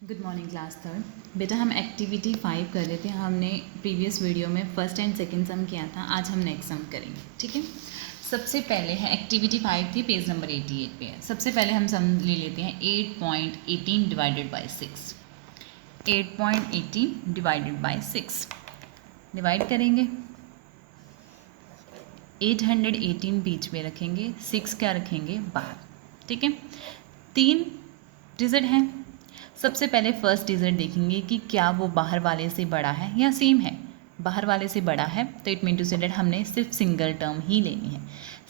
Good morning class third. बेटा हम activity 5 कर रहे थे। हमने प्रीवियस वीडियो में फर्स्ट एंड सेकंड सम किया था। आज हम नेक्स्ट सम करेंगे, ठीक है। सबसे पहले है एक्टिविटी 5 थी, पेज नंबर 88 पे है। सबसे पहले हम सम ले लेते हैं 8.18 divided by 6। 8.18 divided by 6 divide करेंगे। 818 बीच में रखेंगे, 6 क्या रखेंगे बाहर, ठीक है। 3 डिजिट हैं। सबसे पहले फर्स्ट डिजिट देखेंगे कि क्या वो बाहर वाले से बड़ा है या सेम है। बाहर वाले से बड़ा है तो it mean to say that हमने सिर्फ सिंगल टर्म ही लेनी है।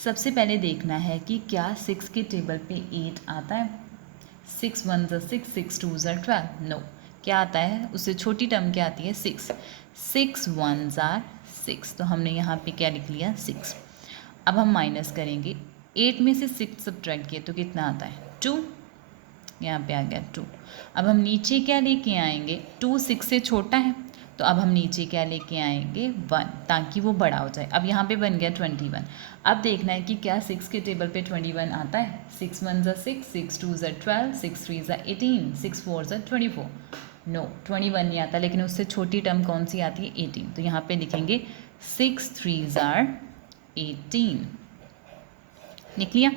सबसे पहले देखना है कि क्या 6 के टेबल पे 8 आता है। 6 1 ज़ा 6, 6 2 ज़ा 12, नो। क्या आता है, उससे छोटी टर्म क्या आती है 6। 6 1 ज़ा 6, तो हमने यहाँ पे क्या लिख लिया 6। अब हम माइनस करेंगे। 8 में से 6 सब्ट्रैक्ट किए तो कितना आता है 2, यहाँ पे आ गया 2। अब हम नीचे क्या लेके आएंगे, 2 6 से छोटा है तो अब हम नीचे क्या लेके आएंगे 1, ताकि वो बड़ा हो जाए। अब यहाँ पे बन गया 21। अब देखना है कि क्या 6 के टेबल पे 21 आता है। 6 1 ज़ा 6, 6 2 ज़ा 12, 6 3 ज़ा 18, 6 4 ज़ा 24, नो 21 नहीं आता, लेकिन उससे छोटी टर्म कौन सी आती है 18। तो यहाँ पे लिखेंगे 6 3 ज़ा 18, लिख लिया।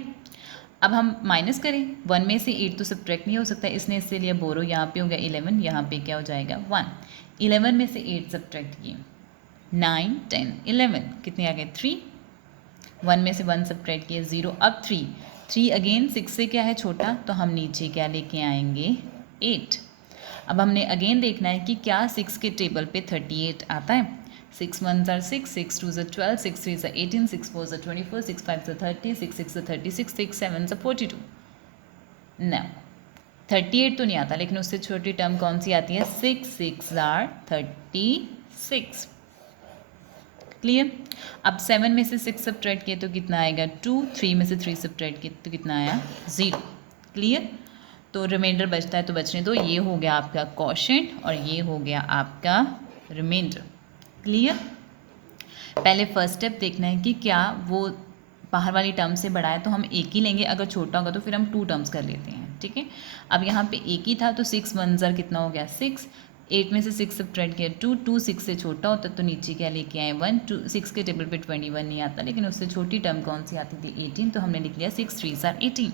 अब हम माइनस करें, 1 में से 8 तो सब्ट्रैक्ट नहीं हो सकता, इसने इससे लिया बोरो, यहाँ पे हो गया 11, यहाँ पे क्या हो जाएगा 1। 11 में से 8 सब्ट्रैक्ट किए, 9 10 11, कितने आ गए 3। 1 में से 1 सब्ट्रैक्ट किए 0, अब 3 3 अगेन 6 से क्या है छोटा, तो हम नीचे क्या लेके आएंगे 8। अब हमने अगेन देखना है कि क्या 6 के टेबल पे 38 आता है। 6 1 ज़ा 6, 6 2 ज़ा 12, 6 3 ज़ा 18, 6 4 ज़ा 24, 6 5 ज़ा 30, 6 6 ज़ा 36, 6 7 ज़ा 42, नो 38 तो नहीं आता, लेकिन उससे छोटी टर्म कौन सी आती है 6 6 ज़ा 36, क्लियर। अब 7 में से 6 सब्ट्रैक्ट किए तो कितना आएगा 2, 3 में से 3 सब्ट्रैक्ट किए तो कितना आया 0, क्लियर। तो रिमाइंडर बचता है तो बचने दो। ये हो गया आपका क्वोशिएंट और ये हो गया आपका रिमाइंडर, क्लियर। पहले फर्स्ट स्टेप देखना है कि क्या वो बाहर वाली टर्म से बड़ा है तो हम एक ही लेंगे, अगर छोटा होगा तो फिर हम 2 टर्म्स कर लेते हैं, ठीक है। अब यहाँ पे एक ही था तो 6 1 ज़ा कितना हो गया 6, 8 में से 6 सब्ट्रैक्ट किया 2, 2 6 से छोटा होता तो नीचे क्या लेके आए 1, 2 6 के टेबल पे 21 नहीं आता, लेकिन उससे छोटी टर्म कौन सी आती थी 18, तो हमने लिख लिया 6 3 ज़ा 18।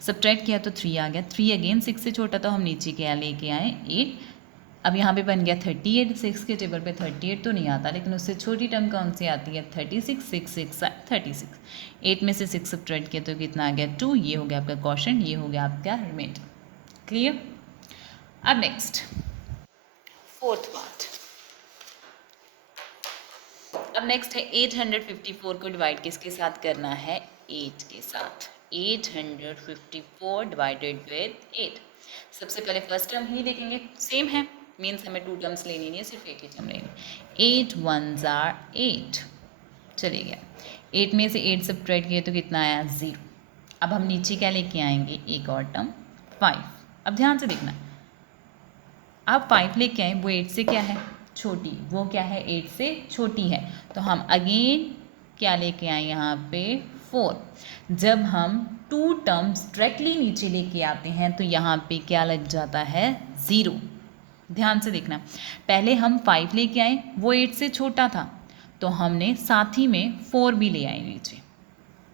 सब्ट्रैक्ट किया तो 3 आ गया, 3 अगेन 6 से छोटा तो हम नीचे क्या लेके आए 8। अब यहाँ पे बन गया 38, 6 के टेबल पे 38 तो नहीं आता, लेकिन उससे छोटी टर्म कौन सी आती है 36, 6 6 36। 8 में से 6 सब्ट्रैक्ट किया तो कितना आ गया 2, ये हो गया आपका क्वोशिएंट, ये हो गया आपका रिमाइंडर, क्लियर। अब नेक्स्ट फोर्थ पार्ट। अब नेक्स्ट है 854 को डिवाइड किसके साथ करना है 8 के साथ। 854 डिवाइडेड विद 8। सबसे पहले फर्स्ट टर्म ही देखेंगे, सेम है, मीन्स हमें 2 टर्म्स लेनी नहीं है, सिर्फ एक ही टर्म लेनी। 8 1 ज़ा 8, चले गया। 8 में से 8 सब्ट्रैक्ट किए तो कितना आया 0। अब हम नीचे क्या लेके आएंगे एक और टर्म 5। अब ध्यान से देखना, आप 5 लेके आए, वो 8 से क्या है छोटी, वो क्या है 8 से छोटी है, तो हम अगेन क्या लेके आए यहाँ पे 4। जब हम 2 टर्म्स डायरेक्टली नीचे लेके आते हैं तो यहाँ पे क्या लग जाता है 0। ध्यान से देखना, पहले हम 5 लेके आए, वो 8 से छोटा था तो हमने साथ ही में 4 भी ले आए नीचे,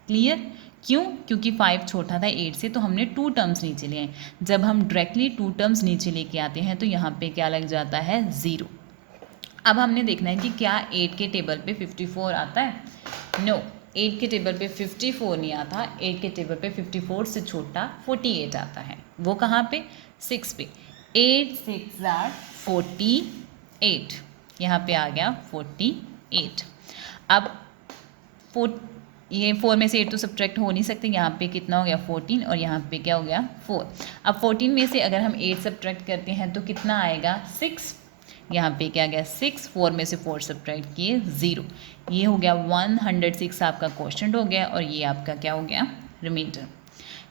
क्लियर। क्यों, क्योंकि 5 छोटा था 8 से, तो हमने 2 टर्म्स नीचे ले आए। जब हम डायरेक्टली 2 टर्म्स नीचे लेके आते हैं तो यहाँ पे क्या लग जाता है 0। अब हमने देखना है कि क्या 8 के टेबल पे 54 आता है, नो 8 के टेबल पे 54 नहीं आता। 8 के टेबल पे 54 से छोटा 48 आता है, वो कहाँ पे 6 पे। 8 6 ज़ा 48, यहाँ पे आ गया 48। अब ये 4 में से 8 तो सब्ट्रैक्ट हो नहीं सकते, यहाँ पे कितना हो गया 14 और यहाँ पे क्या हो गया 4। अब 14 में से अगर हम 8 सब्ट्रैक्ट करते हैं तो कितना आएगा 6, यहाँ पे क्या गया 6, 4 में से 4 सब्ट्रैक्ट किए 0, ये हो गया 106 आपका क्वोशिएंट हो गया और ये आपका क्या हो गया रिमाइंडर।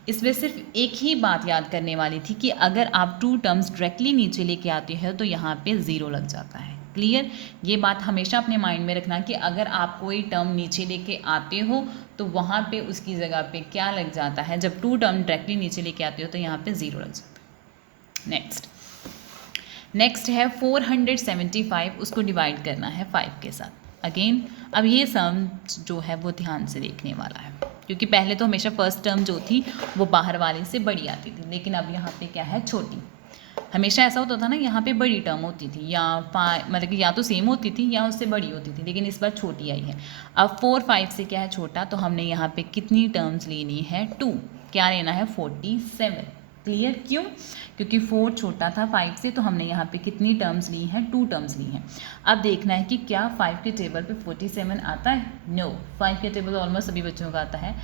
इसमें सिर्फ एक ही बात याद करने वाली थी कि अगर आप 2 टर्म्स डायरेक्टली नीचे लेके आते हैं तो यहाँ पे 0 लग जाता है, क्लियर। ये बात हमेशा अपने माइंड में रखना कि अगर आप कोई टर्म नीचे लेके आते हो तो वहाँ पे उसकी जगह पे क्या लग जाता है, जब 2 टर्म डायरेक्टली नीचे लेके आते हो तो यहाँ पे 0 लग जाता है। नेक्स्ट नेक्स्ट है 475, उसको डिवाइड करना है 5 के साथ। अगेन अब ये सम जो है वो ध्यान से देखने वाला है, क्योंकि पहले तो हमेशा फर्स्ट टर्म जो थी वो बाहर वाले से बड़ी आती थी, लेकिन अब यहाँ पे क्या है, छोटी। हमेशा ऐसा होता था ना, यहाँ पे बड़ी टर्म होती थी, या मतलब कि या तो सेम होती थी या उससे बड़ी होती थी, लेकिन इस बार छोटी आई है। अब 4 5 से क्या है छोटा, तो हमने यहाँ पे कितनी टर्म्स लेनी है, 2। क्या लेना है, 47। क्लियर? क्यों? क्योंकि 4 छोटा था 5 से, तो हमने यहाँ पे कितनी टर्म्स ली हैं, 2 टर्म्स ली हैं। अब देखना है कि क्या 5 के टेबल पे 47 आता है। नो, 5 के टेबल ऑलमोस्ट सभी बच्चों का आता है,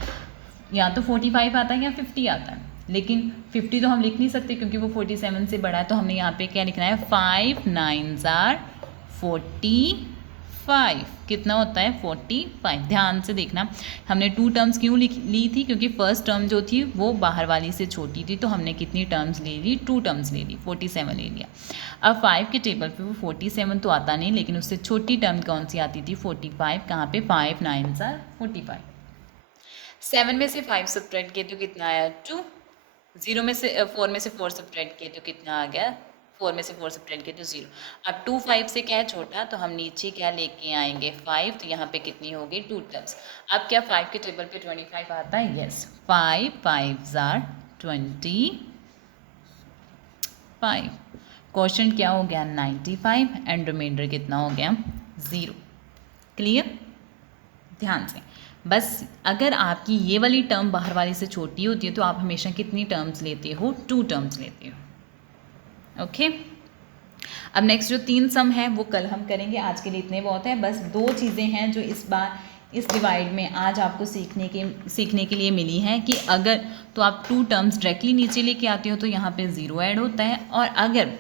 या तो 45 आता है या 50 आता है, लेकिन 50 तो हम लिख नहीं सकते क्योंकि वो 47 से बड़ा है। तो हमने यहाँ पे क्या लिखना है, 5 9s are 45। कितना होता है, 45। ध्यान से देखना, हमने 2 टर्म्स क्यों ली थी, क्योंकि फर्स्ट टर्म जो थी वो बाहर वाली से छोटी थी, तो हमने कितनी टर्म्स ले ली, 2 टर्म्स ले ली, 47 ले लिया। अब 5 के टेबल पे वो 47 तो आता नहीं, लेकिन उससे छोटी टर्म कौन सी आती थी, 45। कहाँ पे, 5 9s are 45। 7 में से 5 सब्ट्रैक्ट किए तो कितना आया, 2। 0 में से 4 में से 4 सब्ट्रैक्ट किए तो कितना आ गया, 4 में से 4 सब्ट्रैक्ट किए तो 0। अब 2 5 से क्या है छोटा, तो हम नीचे क्या लेके आएंगे, 5। तो यहाँ पे कितनी होगी, 2 टर्म्स। अब क्या 5 के टेबल पे 25 आता है, यस, 5 5s are 25। क्वेश्चन क्या हो गया, 95, एंड रिमाइंडर कितना हो गया, 0। क्लियर? ध्यान से, बस अगर आपकी ये वाली टर्म बाहर वाली से छोटी होती है तो आप हमेशा कितनी टर्म्स लेते हो, 2 टर्म्स लेते हो। ओके, अब नेक्स्ट जो 3 सम है वो कल हम करेंगे, आज के लिए इतने बहुत है। बस 2 चीज़ें हैं जो इस बार इस डिवाइड में आज आपको सीखने के लिए मिली हैं कि अगर तो आप 2 टर्म्स डायरेक्टली नीचे लेके आते हो तो यहाँ पे 0 ऐड होता है, और अगर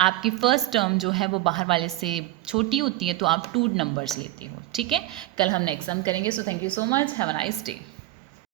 आपकी फर्स्ट टर्म जो है वो बाहर वाले से छोटी होती है तो आप 2 नंबर्स लेते हो। ठीक है, कल हम नेक्स्ट सम करेंगे। So thank you so much, have a nice day.